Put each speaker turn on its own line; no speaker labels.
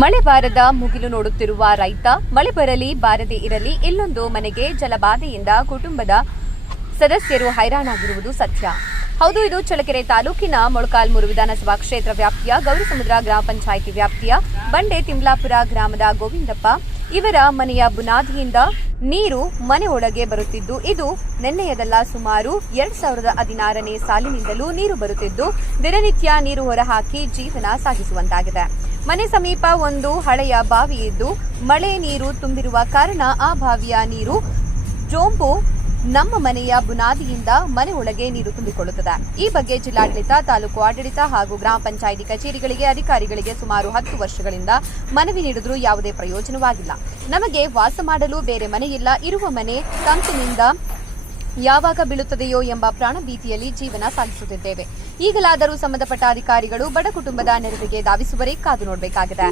ಮಳೆ ಬಾರದ ಮುಗಿಲು ನೋಡುತ್ತಿರುವ ರೈತ, ಮಳೆ ಬರಲಿ, ಬಾರದೇ ಇರಲಿ, ಇಲ್ಲೊಂದು ಮನೆಗೆ ಜಲಬಾಧೆಯಿಂದ ಕುಟುಂಬದ ಸದಸ್ಯರು ಹೈರಾಣಾಗಿರುವುದು ಸತ್ಯ. ಹೌದು, ಇದು ಚಳ್ಳಕೆರೆ ತಾಲೂಕಿನ ಮೊಳಕಾಲ್ಮೂರು ವಿಧಾನಸಭಾ ಕ್ಷೇತ್ರ ವ್ಯಾಪ್ತಿಯ ಗೌರಿಸಮುದ್ರ ಗ್ರಾಮ ಪಂಚಾಯಿತಿ ವ್ಯಾಪ್ತಿಯ ಬಂಡೆ ತಿಮ್ಲಾಪುರ ಗ್ರಾಮದ ಗೋವಿಂದಪ್ಪ. ಇವರ ಮನೆಯ ಬುನಾದಿಯಿಂದ ನೀರು ಮನೆ ಒಳಗೆ ಬರುತ್ತಿದ್ದು, ಇದು ನಿನ್ನೆಯದಲ್ಲ ಸುಮಾರು ಎರಡ್ ಸಾವಿರದ ಹದಿನಾರನೇ ಸಾಲಿನಿಂದಲೂ ನೀರು ಬರುತ್ತಿದ್ದು, ದಿನನಿತ್ಯ ನೀರು ಹೊರಹಾಕಿ ಜೀವನ ಸಾಗಿಸುವಂತಾಗಿದೆ. ಮನೆ ಸಮೀಪ ಒಂದು ಹಳೆಯ ಬಾವಿ ಇದ್ದು, ಮಳೆ ನೀರು ತುಂಬಿರುವ ಕಾರಣ ಆ ಬಾವಿಯ ನೀರು ಜೋಂಬು ನಮ್ಮ ಮನೆಯ ಬುನಾದಿಯಿಂದ ಮನೆ ಒಳಗೆ ನೀರು ತುಂಬಿಕೊಳ್ಳುತ್ತದೆ. ಈ ಬಗ್ಗೆ ಜಿಲ್ಲಾಡಳಿತ, ತಾಲೂಕು ಆಡಳಿತ ಹಾಗೂ ಗ್ರಾಮ ಪಂಚಾಯಿತಿ ಕಚೇರಿಗಳಿಗೆ ಅಧಿಕಾರಿಗಳಿಗೆ ಸುಮಾರು ಹತ್ತು ವರ್ಷಗಳಿಂದ ಮನವಿ ನೀಡಿದ್ರೂ ಯಾವುದೇ ಪ್ರಯೋಜನವಾಗಿಲ್ಲ. ನಮಗೆ ವಾಸ ಮಾಡಲು ಬೇರೆ ಮನೆಯಿಲ್ಲ ಇರುವ ಮನೆ ಕಂತಿನಿಂದ ಯಾವಾಗ ಬೀಳುತ್ತದೆಯೋ ಎಂಬ ಪ್ರಾಣಭೀತಿಯಲ್ಲಿ ಜೀವನ ಸಾಗಿಸುತ್ತಿದ್ದೇವೆ. ಈಗಲಾದರೂ ಸಂಬಂಧಪಟ್ಟ ಅಧಿಕಾರಿಗಳು ಬಡ ಕುಟುಂಬದ ನೆರವಿಗೆ ಧಾವಿಸುವರೇ ಕಾದು ನೋಡಬೇಕಾಗಿದೆ.